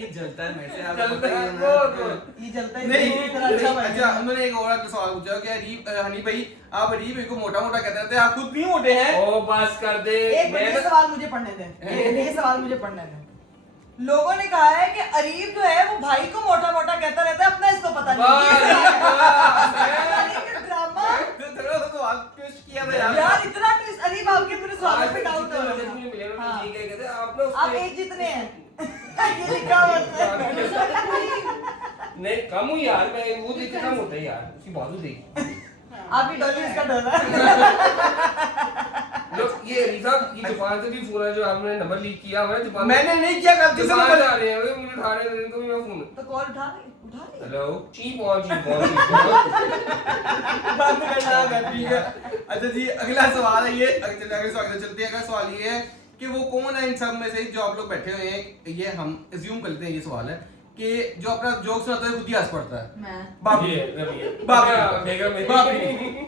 ये जलता है मेरे से, आपको जलता पता ही है, है ना। ये चलता है नहीं इतना अच्छा भाई अच्छा उन्होंने एक और सवाल पूछा कि हनी भाई आप अरीब भाई को मोटा मोटा कहते रहते हैं, आप खुद नहीं मोटे हैं? ओ बस कर दे। एक मिनट, ये सवाल मुझे पढ़ने दें। ये सवाल मुझे पढ़ने दें। लोगों ने कहा है कि अरीब जो है वो भाई को मोटा मोटा कहता रहता है, अपना इसको पता नहीं ड्रामा तेरा तो आज पेश किया था यार। यार, इतना ट्विस्ट। अरीब आपके पूरे सवाल पे डाउट हो रहा है। हाँ। आप एक जितने हैं ये लिखा हुआ है। नहीं कम हूँ यार, मैं वो देखते कम होता है यार, उसकी बाजू देखी। आप ही डॉली इसका डर है। लोग ये रीसा की जापान से भी फोन है, जो हमने नंबर लीक किया हमारे जापान। मैंने नहीं किया, गलती से जापान नंबर जा रहे हैं, मुझे उठा रहे हैं, इनको भी मैं फोन। तो कॉल उठा रही। हेलो चीप बंद करना है, ठीक है। अच्छा जी, अगला सवाल है ये, अगले सवाल पे चलते हैं। अगला सवाल ये है कि वो कौन है इन सब में से जो आप लोग बैठे हुए हैं, ये हम अज्यूम कर लेते हैं, ये सवाल है कि जो अपना जोक सुनाता है खुद ही हंस पड़ता है। मैं भाभी भाभी भाभी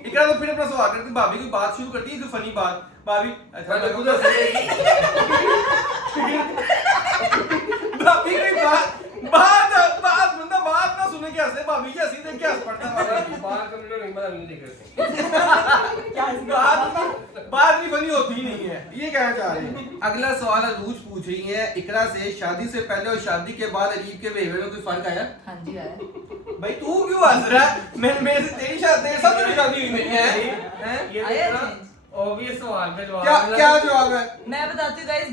इकरा तो फिर अपना सवाल करती, भाभी कोई बात शुरू करती है, कोई फनी बात। भाभी अच्छा मैं तो खुद हंस भाभी कोई बात बंदा बात ना सुने के हंसे, भाभी जी हंसी देख के हंस पड़ता है। बाहर कंप्यूटर नहीं पता, नहीं देख रहे बात भी फनी होती ही नहीं है, ये कहना चाह रहे हैं। अगला सवाल अरूज पूछ रही है इकरा से, शादी से पहले और शादी के बाद अरीब के बिहेवियर में कोई फर्क आया? हाँ जी आया। भाई तू क्यों हंस रहा है? मेरे से तेरी शादी सब मेरी शादी हुई नहीं है। ये आया देखना change? ऑब्वियस सवाल पे जवाब क्या जवाब है? मैं बताती हूँ गाइस,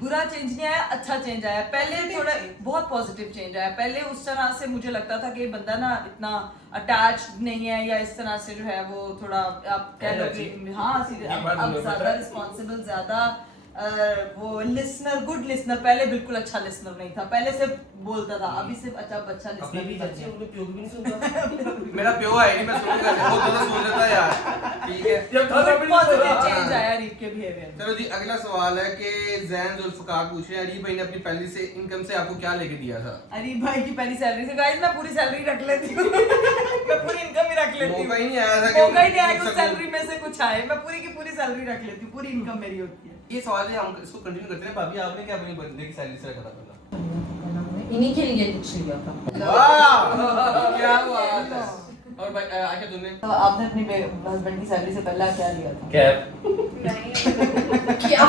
बुरा चेंज नहीं आया, अच्छा चेंज आया। पहले थोड़ा बहुत पॉजिटिव चेंज आया। पहले उस तरह से मुझे लगता था कि बंदा ना इतना अटैच्ड नहीं है, या इस तरह से जो है वो थोड़ा आप कह लो कि हाँ सीधे अब ज्यादा रिस्पॉन्सिबल, ज्यादा वो लिसनर, गुड लिसनर। पहले बिल्कुल अच्छा लिसनर नहीं था, पहले सिर्फ बोलता था, अभी सिर्फ अच्छा लिसनर भी बन गया। प्यो भी नहीं सुनता। मेरा प्यो है नहीं, मैं सुनूंगा बहुत ज्यादा सुन लेता है यार, ठीक है। पॉजिटिव चेंज आया अरीब के बिहेवियर में। चलो जी, अगला सवाल है कि जैन जुल्फकार पूछ रहे हैं अरीब भाई ने अपनी पहली से इनकम से आपको क्या लेके दिया था? अरीब भाई की पहली सैलरी से गाइस मैं पूरी सैलरी रख लेती हूँ। मैं पूरी इनकम ही रख लेती हूँ। मौका ही नहीं आया था कि मौका ही नहीं आया कि उस सकूं। सैलरी में से कुछ आए। मैं पूरी की पूरी सैलरी रख लेती हूँ, पूरी इनकम मेरी होती है। ये सवाल है, हम इसको कंटिन्यू करते हैं। भाभी आपने क्या अपनी बंदे की सैलरी से रखा था पहला? इन्हीं के लिए कुछ लिया था। वाह क्या बात है। और भाई आशा तुमने? तो आपने अपनी हस्बैंड की सैलरी से पहला क्या लिया था? कैब। क्या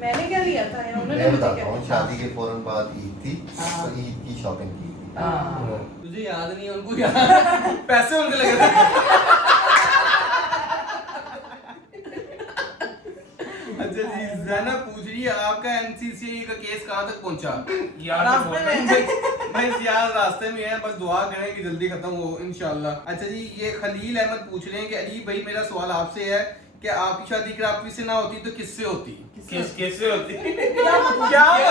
मैंने क्या लिया था या उन्होंने मैं मुझे बताता क्या हूँ, दिया? शादी के फौरन बाद ईद थी, तो ईद की शॉपिंग की थी। तुझे याद नहीं है, उनको याद पैसे उनके लगे थे। अच्छा जी, ज़ैनब पूछ रही है आपका एनसीसीए का केस कहाँ तक पहुंचा? यार रास्ते में भाई यार रास्ते में है, बस दुआ करें कि जल्दी खत्म हो इंशाल्लाह। अच्छा जी, ये खलील अहमद पूछ रहे हैं कि अली भाई मेरा सवाल आपसे है कि आपकी शादी करापी से ना होती तो किससे होती? कैसे होती? क्या भाई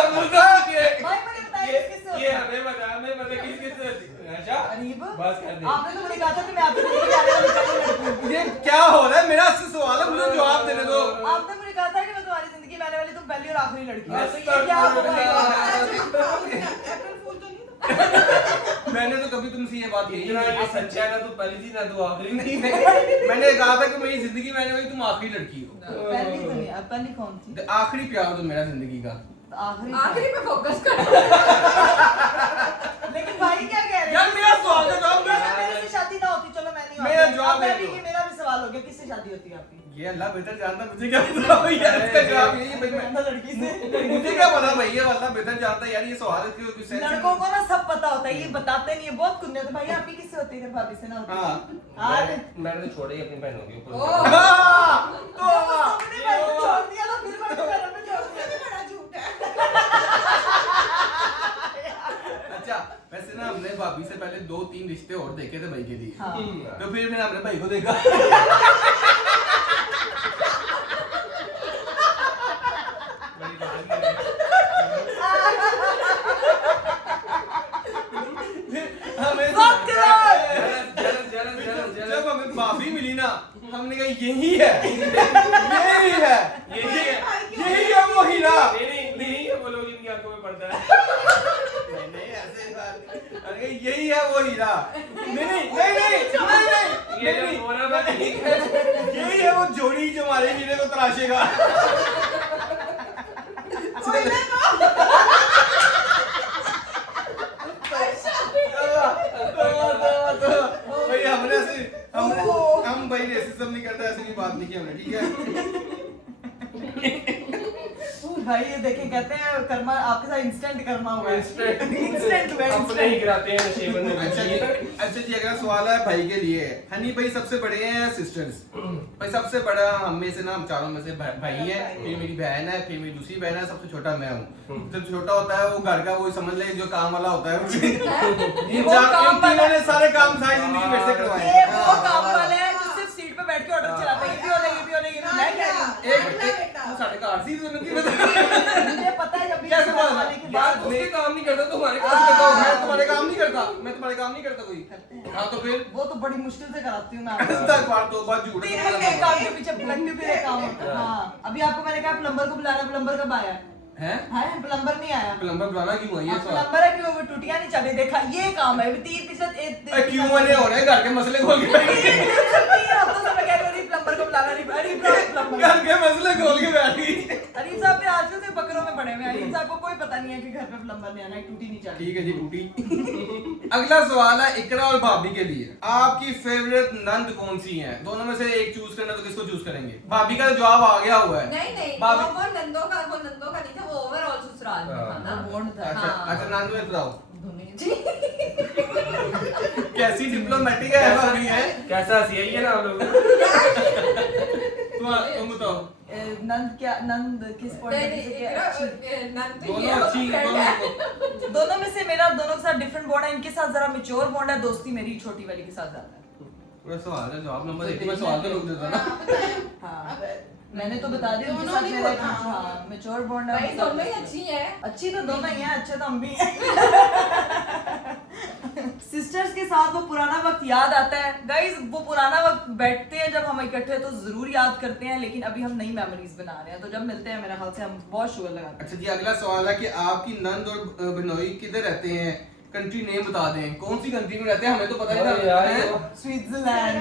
मैंने बताया किससे होती ये है? हमें बता, हमें बता किससे होती? अच्छा अरीब, बस कर दे। आपने तो मुझे कहा था कि मैं आपकी जिंदगी में आने वाली पहली लड़की हूँ। ये क्या हो रहा है? मेरा आपसे सवाल है, मुझे जवाब देने दो। आपने मुझे कहा था कि मैं तुम्हारी जिंदगी में आने वाली तुम पहली और आखिरी लड़की हो। तो ये अस्तगफुरुल्लाह। क्या हुआ? अप्रैल फूल तो नहीं था? मैंने तो कभी तुमसे ये बात कही इतना नहीं। ये सच्चा है ना, तू पहली थी ना तू आखिरी नहीं। मैंने कहा था कि मेरी जिंदगी में आने वाली तुम आखिरी लड़की हो। पहली तो नहीं, अब पहली कौन थी? आखिरी प्यार तो मेरा जिंदगी का। तो आखिरी आखिरी पे फोकस कर। लेकिन भाई क्या कह रहे हैं? यार मेरा सवाल का जवाब क्या मेरे से शादी ना होती? चलो मैं नहीं होती। मेरा जवाब अब मैं दे भी दो। मेरा भी सवाल हो गया, किससे शादी होती है आपकी? ये अल्लाह बेहतर जानता, मुझे क्या पता भाई यार, इसका जवाब यही है भाई। मैं लड़की से। मुझे क्या पता भाई, ये अल्लाह बेहतर जानता है यार। ये सवाल है क्यों सेंस लड़कों को ना सब पता होता है, ये बताते नहीं है। बहुत कुन्ने तो भाई आपकी किससे होती है? अगर भाभी से ना होती। हाँ। अरे मैंने तो छोड़ा ही अपनी बहनों के ऊपर। तो तुमने भाई को छोड़ दिया तो फिर मैं तुम्हारे में छोड़ दिया। ये बड़ा झूठ है। अच्छा, वैसे ना हमने भाभी से पहले 2-3 रिश्ते और देखे थे भाई के लिए। हाँ। तो फिर हमने भाई को देखा। हमें बात करो। जब हमें भाभी मिली ना, हमने कहा यही है, यही है, यही है वो हीरा। नहीं है वो लोग जिनकी आंखों में पड़ता है। नहीं ऐसे बात, अरे यही है वो हीरा। नहीं यही है वो जोड़ी जो हमारे हीरे को तराशेगा। भाई हमने ऐसे हम भाई रेसिज्म नहीं करते, ऐसी नहीं बात नहीं की हमने, ठीक है। भाई ये देखें, कहते हैं कर्मा आपके साथ इंस्टेंट कर्मा हुआ है। इंस्टेंट अपने ही गिराते हैं नशे बंदे अच्छा जी अगला सवाल है भाई के लिए। हनी भाई सबसे बड़े हैं सिस्टर्स? भाई सबसे बड़ा हम में से ना, हम चारों में से भाई है, फिर मेरी बहन है, फिर मेरी दूसरी बहन है, सबसे छोटा मैं हूँ। जब छोटा होता है वो घर का, वो समझ ले जो काम वाला होता है इन तीनों ने सारे काम सारी जिंदगी मेरे से करवाए ये वो काम वाले हैं जो सिर्फ सीट पे बैठ के ऑर्डर चलाते हैं, ये भी होने, ये भी होने, ये भी होने। मैं कह रही हूँ एक तू साढ़े का आरसी तो नहीं बता मुझे पता है जब भी कैसे बोला? वाले की यार बात उसके काम नहीं करता, तुम्हारे काम मैं करता हूँ। तुम्हारे काम नहीं करता, मैं तुम्हारे काम नहीं करता कोई। हाँ तो फिर वो तो बड़ी मुश्किल से कराती हूँ मैं आपको। तो बात झूठ 3 महीने के काम के पीछे लगती फिर एक काम होता है। हाँ अभी आपको मैंने कहा प्लम्बर को बुलाना, प्लम्बर कब आया है? है? प्लम्बर नहीं आया। प्लम्बर बुलाना क्यों है ये सवाल? प्लम्बर है कि वो टूटियां नहीं चले, देखा ये काम है। 3 पिछले क्यों मने हो रहे हैं? घर के मसले खोल के बैठ गई। 3 हफ्तों से मैं कह रही हूँ प्लम्बर को बुलाना नहीं, अरे प्लम्बर घर के मसले खोल के बैठ गई। अरीफ साहब भी आजकल से बकरों में पड़े हुए हैं। अरीफ साहब को कोई पता नहीं है कि घर पे प्लम्बर नहीं आना, एक टूटी नहीं चली। ठीक है जी टूटी। अगला सवाल है इकरा और भाभी के लिए। आपकी फेवरेट नंद कौन सी है? दोनों में से एक चूज करना तो किसको चूज करेंगे? भाभी का जवाब आ गया हुआ है। नहीं नहीं, भाभी वो नंदो का नहीं था, वो ओवरऑल ससुराल में था ना। बोर्ड था। अच्छा हाँ। अच्छा नंद में बताओ दोनों ही थी। कैसी डिप्लोमेटिक है भाभी है? कैसा हंसी है ये ना आप लोग। तुम बताओ। नंद क्या, नंद किस पॉइंट नहीं से नहीं, क्या अच्छी? नंद तो दोनों ये वाला अच्छी friend है। दोनों में से मेरा दोनों के साथ डिफरेंट बॉन्ड है। इनके साथ जरा मेच्योर बॉन्ड है, दोस्ती मेरी छोटी वाली के साथ ज्यादा है। पूरा सवाल है, जवाब नंबर 1 में सवाल तो रुक देता ना। हाँ मैंने तो बता दिया उनके दोनों साथ नहीं मेरा बोला। हाँ मेच्योर बॉन्ड है। भाई दोनों ही अच्छी है। अच्छी तो दोनों ही हैं, अच्छे तो हम भी हैं। सिस्टर्स के साथ वो पुराना वक्त याद आता है गाइस। वो पुराना वक्त बैठते हैं जब हम इकट्ठे तो जरूर याद करते हैं, लेकिन अभी हम नई मेमोरीज बना रहे हैं, तो जब मिलते हैं मेरे ख्याल से हम बहुत शुगर लगाते हैं। अच्छा जी अगला सवाल है कि आपकी नंद और बिनोई किधर रहते हैं? कंट्री नेम बता दें, कौन सी कंट्री में रहते हैं? हमें तो पता ही अरे था यार, हैं? स्विट्जरलैंड,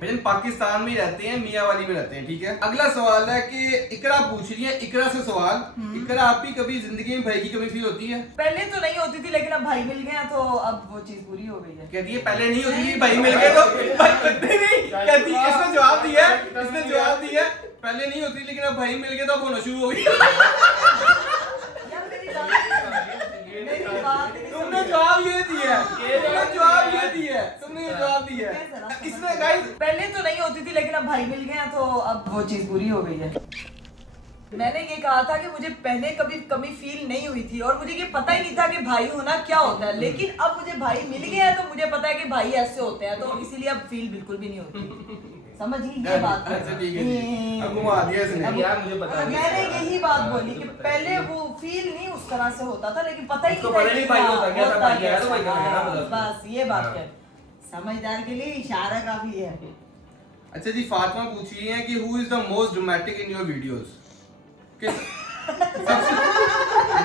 लेकिन पाकिस्तान में ही रहते हैं, मियावाली में रहते हैं। ठीक है अगला सवाल है कि इकरा पूछ रही है, इकरा से सवाल। इकरा आपकी कभी जिंदगी में भाई की कमी फील होती है? पहले तो नहीं होती थी, लेकिन अब भाई मिल गए हैं तो अब वो चीज पूरी हो गई है। कहती है पहले नहीं होती थी, भाई मिल गए तो भाई करते नहीं। कहती है इसने जवाब दिया, इसने जवाब दिया पहले नहीं होती लेकिन अब भाई मिल गए तो अब होना शुरू हो गई। यार मेरी बात तुमने जवाब ये दिया, तुमने जवाब ये दिया, तुमने ये जवाब दिया। इसने गाइस पहले तो नहीं होती थी, लेकिन अब भाई मिल गए हैं तो अब वो चीज पूरी हो गई है। मैंने ये कहा था कि मुझे पहले कभी कमी फील नहीं हुई थी और मुझे ये पता ही नहीं था कि भाई होना क्या होता है, लेकिन अब मुझे भाई मिल गए हैं तो मुझे पता है कि भाई ऐसे होते हैं, तो इसीलिए अब फील बिल्कुल भी नहीं होती। समझिए ये बात है। अच्छा ठीक है जी, अब घुमा दिया इसने। यार मुझे पता नहीं। मैंने यही बात बोली कि पहले वो फील नहीं उस तरह से होता था, लेकिन पता ही उसको नहीं था पता नहीं कि भाई हाँ, होता क्या था, होता भाई है तो भाई कैसा। करेगा ना, हाँ, बता। बस ये बात हाँ। है। समझदार के लिए इशारा काफी है। अच्छा जी फातिमा पूछ रही है कि who is the most dramatic in your videos?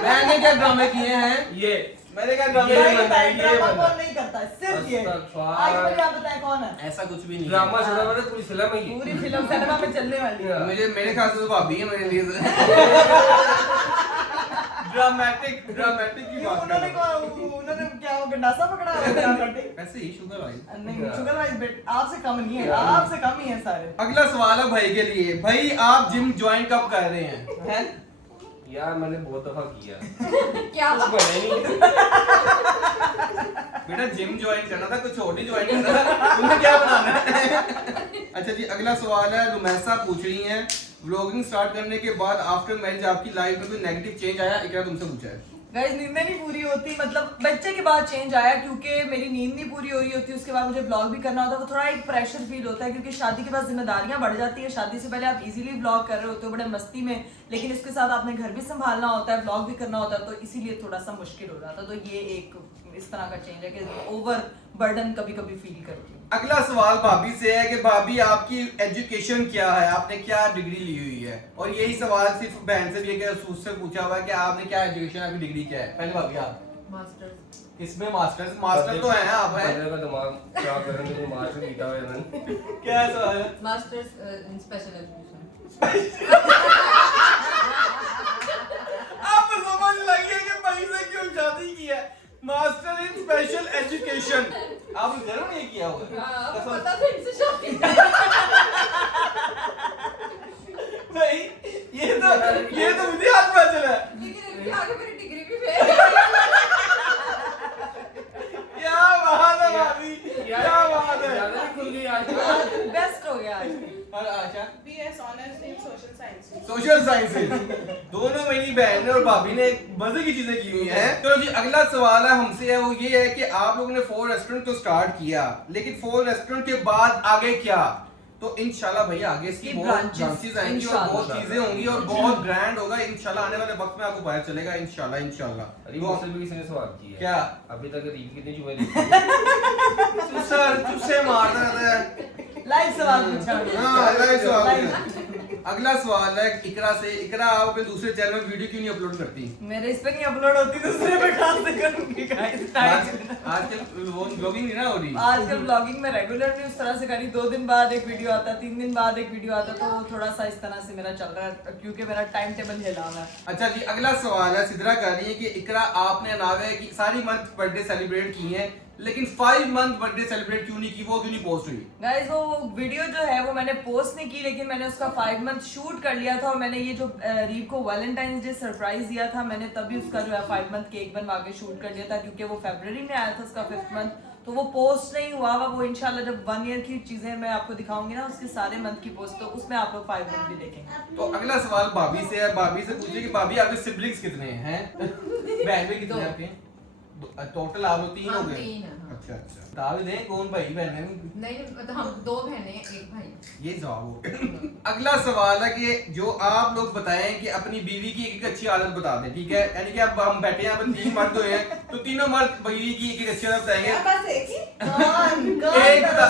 मैंने क्या ड्रामे किए हैं? ये मैंने क्या ड्रामे ये भाई किए? बंदा, बताएं, ये ड्रामा बंदा। कौन नहीं करता है? सिर्फ ये। अस्तगफुर। आज मुझे आप बताएं कौन है? ऐसा कुछ भी नहीं ड्रामा है। शुरू वाला पूरी फिल्म है ये। पूरी फिल्म सिनेमा में चलने वाली है। मुझे मेरे ख्याल से तो भाभी है मेरे लिए। ड्रामेटिक ड्रामेटिक की बात कर उन्होंने रहा हूं। उन्होंने क्या वो गंडासा पकड़ा है ड्रामेटिक? वैसे ही शुगर भाई। नहीं शुगर वाइज बेट आपसे कम नहीं है, आपसे कम ही है सारे। अगला सवाल है भाई के लिए। भाई आप जिम ज्वाइन कब कर रहे हैं? हैं? यार मैंने बहुत दफा किया। क्या कुछ बने नहीं। बेटा जिम ज्वाइन करना था, कुछ और ही ज्वाइन करना था। तुम्हें क्या बनाना है? अच्छा जी अगला सवाल है रुमैसा पूछ रही हैं, व्लॉगिंग स्टार्ट करने के बाद आफ्टर मैरिज आपकी लाइफ में कोई नेगेटिव चेंज आया? इकरा तुमसे पूछा है। गाइस नींद नहीं पूरी होती, मतलब बच्चे के बाद चेंज आया क्योंकि मेरी नींद नहीं पूरी हो रही होती, उसके बाद मुझे ब्लॉग भी करना होता है, वो थोड़ा एक प्रेशर फील होता है क्योंकि शादी के बाद जिम्मेदारियां बढ़ जाती है। शादी से पहले आप इजीली ब्लॉग कर रहे होते हो बड़े मस्ती में, लेकिन इसके साथ आपने घर भी संभालना होता है, ब्लॉग भी करना होता है, तो इसीलिए थोड़ा सा मुश्किल हो रहा था। तो ये एक इस तरह का चेंज है कि ओवर बर्डन कभी कभी फील करती हूँ। अगला सवाल भाभी से है कि भाभी आपकी एजुकेशन क्या है, आपने क्या डिग्री ली हुई है? और यही सवाल सिर्फ बहन से भी है कि उससे पूछा हुआ है कि आपने क्या एजुकेशन, आपकी डिग्री क्या है? पहले भाभी आप मास्टर्स। इसमें मास्टर्स मास्टर तो है आप हैं। बंदे का दिमाग खराब करने के लिए मास्टर कीता हुआ है मैंने। क्या सवाल है? Masters in special education. आप समझ लगी है कि भाई से क्यों शादी की है? मास्टर इन स्पेशल एजुकेशन आपने जरूर नहीं किया होगा। पता था इनसे शादी। नहीं ये तो मुझे आज पता चला। लेकिन इनके आगे मेरी डिग्री भी फेल है। क्या बात है भाभी, क्या बात है। ज्यादा ही खुल गई आज। बेस्ट हो गया आज। और आशा BS honours in social science. Social sciences. दोनों मेरी बहन और भाभी ने मजे की चीजें की हुई हैं। चलो जी, अगला सवाल है हमसे है, वो ये है कि आप लोगों ने 4 रेस्टोरेंट तो स्टार्ट किया, लेकिन 4 रेस्टोरेंट के बाद आगे क्या? तो इंशाल्लाह भैया आगे इसकी इसकी बहुत branches, ब्रांचेस आएंगी और बहुत चीजें होंगी और बहुत ग्रैंड होगा इंशाल्लाह। आने वाले वक्त में आपको पता चलेगा इंशाल्लाह इंशाल्लाह। अरे मुझसे भी किसी ने सवाल किया है। क्या? अभी तक रील कितनी चुमे तुझसे मारता रहता है। लाइव सवाल पूछा। हाँ, लाइव सवाल है। अगला सवाल है इकरा से। इकरा, आप अपने दूसरे चैनल में वीडियो क्यों नहीं अपलोड करती? मेरे इस पे नहीं अपलोड होती, दूसरे पे कहां से करूंगी गाइस? आजकल वो ब्लॉगिंग नहीं ना हो रही। आजकल ब्लॉगिंग में रेगुलरली उस तरह से करी, 2 दिन बाद एक वीडियो आता, 3 दिन बाद एक वीडियो आता, तो थोड़ा सा इस तरह से मेरा चल रहा है क्योंकि मेरा टाइम टेबल हिला हुआ है। अच्छा जी, अगला सवाल है सिद्रा कर रही है कि इकरा आपने नावे की सारी मंथ बर्थडे सेलिब्रेट की हैं, लेकिन 5 मंथ बर्थडे सेलिब्रेट क्यों नहीं की? वो क्यों नहीं पोस्ट हुई? गाइस वो वीडियो जो है वो मैंने पोस्ट नहीं की, लेकिन मैंने उसका 5 मंथ शूट कर लिया था और मैंने ये जो रीब को वैलेंटाइंस डे सरप्राइज दिया था, मैंने तभी उसका जो है 5 मंथ केक बनवा के शूट कर लिया था क्योंकि वो फरवरी में आया था उसका 5th मंथ, तो वो पोस्ट नहीं हुआ हुआ। वो इंशाल्लाह जब 1 ईयर की चीजें मैं आपको दिखाऊंगी ना, उसके सारे मंथ की पोस्ट, तो उसमें आप लोग 5 मंथ भी देखेंगे। तो अगला सवाल भाभी से है। भाभी से पूछिए कि भाभी आपके सिबलिंग्स कितने हैं? बहन में कितने आपके? टोटल आप लोग 3 हो हम गए? 3 हैं, हाँ। अच्छा अच्छा, बता भी दें कौन भाई बहन है? नहीं मतलब हम 2 बहनें 1 भाई। ये जवाब हो गया। अगला सवाल है कि जो आप लोग बताएं कि अपनी बीवी की एक अच्छी आदत बता दें, ठीक है? यानी कि अब हम बैठे हैं, यहाँ पर 3 मर्द हुए हैं, तो तीनों मर्द बीवी की एक अच्छी आदत बताएंगे। बस एक ही। एक बता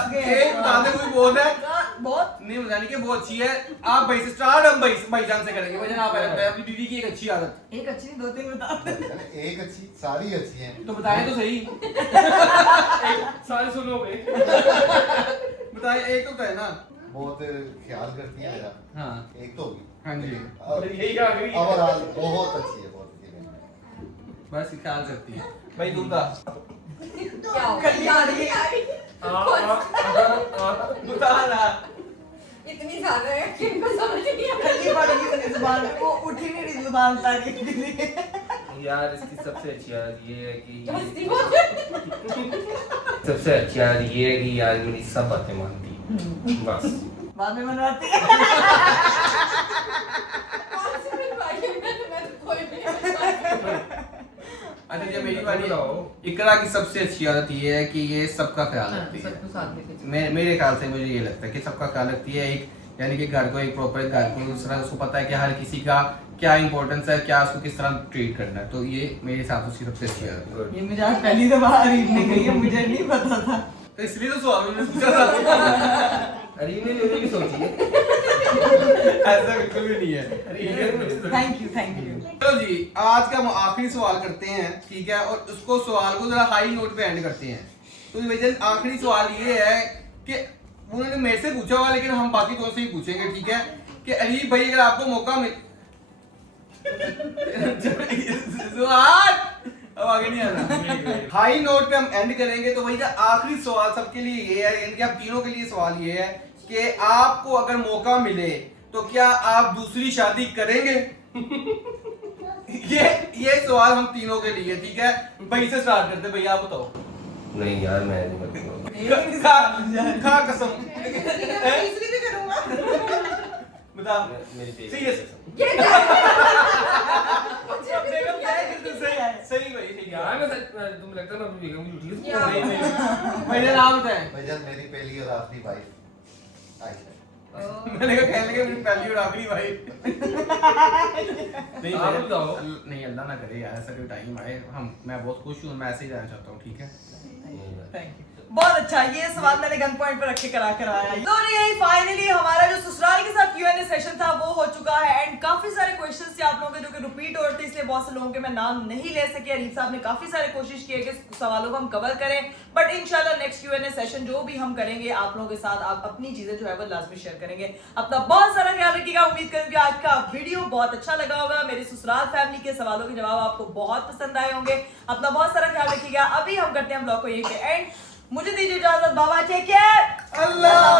दे, कोई बोल है बहुत नहीं बताने की, बहुत अच्छी है। आप भाई से स्टार्ट, हम भाईजान से करेंगे। भाईजान आप पहले बताएं अपनी बीवी की एक अच्छी आदत। एक अच्छी नहीं, 2-3 बता दे। एक अच्छी, सारी अच्छी हैं। तो बताएं तो सही। सारे सुनो भाई। बताएं, एक तो बताएं ना। बहुत ख्याल करती है मेरा। हाँ एक तो होगी। हाँ जी, यही आखिरी है। ओवरऑल बहुत अच्छी है, बहुत अच्छी है। बस ख्याल करती है। भाई तुम बता। क्या हो बता ना। इतनी ज्यादा है कि इनको समझ नहीं आ खल्ली पड़ेगी तेरी जुबान में, वो उठ ही नहीं रही जुबान तारीफ के लिए। यार इसकी सबसे अच्छी याद ये है कि रही। सबसे अच्छी याद ये है कि यार मेरी सब बातें मानती है। बस बाद में मनवाती है। कौन सी मेरी भाई है? मैं तो कोई भी नहीं बनवाती। अच्छा जब मेरी बारी आओ, इकरा की सबसे अच्छी आदत ये है कि ये सबका ख्याल रखती है। सबको साथ लेके चलो। मेरे ख्याल से मुझे ये लगता है कि सबका ख्याल रखती है। एक यानी कि घर को एक प्रॉपर घर को दूसरा, उसको पता है कि हर किसी का क्या इंपॉर्टेंस है, क्या उसको किस तरह ट्रीट करना है। तो ये मेरे हिसाब से उसकी सबसे अच्छी आदत है। ये मुझे आज पहली दफा अरीब ने कही है, मुझे नहीं पता था। तो इसलिए तो सवाल मैंने पूछा था। अरे मैंने भी सोची है। ऐसा बिल्कुल भी नहीं है। Thank you thank you. चलो जी, आज का हम आखिरी सवाल करते हैं, ठीक है? और उसको सवाल को जरा हाई नोट पे एंड करते हैं। तो भाईजान आखिरी सवाल ये है कि उन्होंने मेरे से पूछा हुआ, लेकिन हम बाकी दोनों से ही पूछेंगे, ठीक है? कि अरीब भाई अगर आपको मौका मिल अब आगे नहीं आना। हाई नोट पे हम एंड करेंगे। तो भैया आखिरी सवाल सबके लिए ये है, यानी कि आप तीनों के लिए सवाल ये है कि आपको अगर मौका मिले तो क्या आप दूसरी शादी करेंगे? ये सवाल हम तीनों के लिए, ठीक है? भाई से स्टार्ट करते। भैया आप बताओ। नहीं यार मैं नहीं करूँगा। खा कसम। तीसरी भी करूंगा। बता मेरी सीरियस। ये क्या है? सही भाई, ठीक है। यार मैं तुम लगता है मैं अपनी बेगम की झूठी क्या? नहीं नहीं भैया नाम बताएं। भाईजान मेरी पहली और आखिरी वाइफ आयशा। मैंने कहा कहने लगे मेरी पहली और आखिरी भाई। नहीं आप बताओ। नहीं, अल्लाह ना करे यार ऐसा कोई टाइम आए। मैं बहुत खुश हूँ, मैं ऐसे ही जाना चाहता हूँ, ठीक है? Thank you. बहुत अच्छा, ये सवाल मैंने गन पॉइंट पर रख के करा कराया। तो नहीं, फाइनली हमारा जो ससुराल के साथ Q&A सेशन था वो हो चुका है एंड काफी सारे क्वेश्चंस थे आप लोगों के जो कि रिपीट हो रहे थे, इसलिए बहुत से लोगों के मैं नाम नहीं ले सके। अरीब साहब ने काफी सारे कोशिश किए कि सवालों को हम कवर करें, बट इंशाल्लाह नेक्स्ट Q&A सेशन जो भी हम करेंगे आप लोगों के साथ, आप अपनी चीजें जो है वो लाजमी शेयर करेंगे। अपना बहुत सारा ख्याल रखिएगा। उम्मीद करूंगी आज का वीडियो बहुत अच्छा लगा होगा। मेरे ससुराल फैमिली के सवालों के जवाब आपको बहुत पसंद आए होंगे। अपना बहुत सारा ख्याल रखिएगा। अभी हम करते हैं ब्लॉग को यहीं पे एंड। मुझे दीजिए इजाजत, बाबा टेक केयर, अल्लाह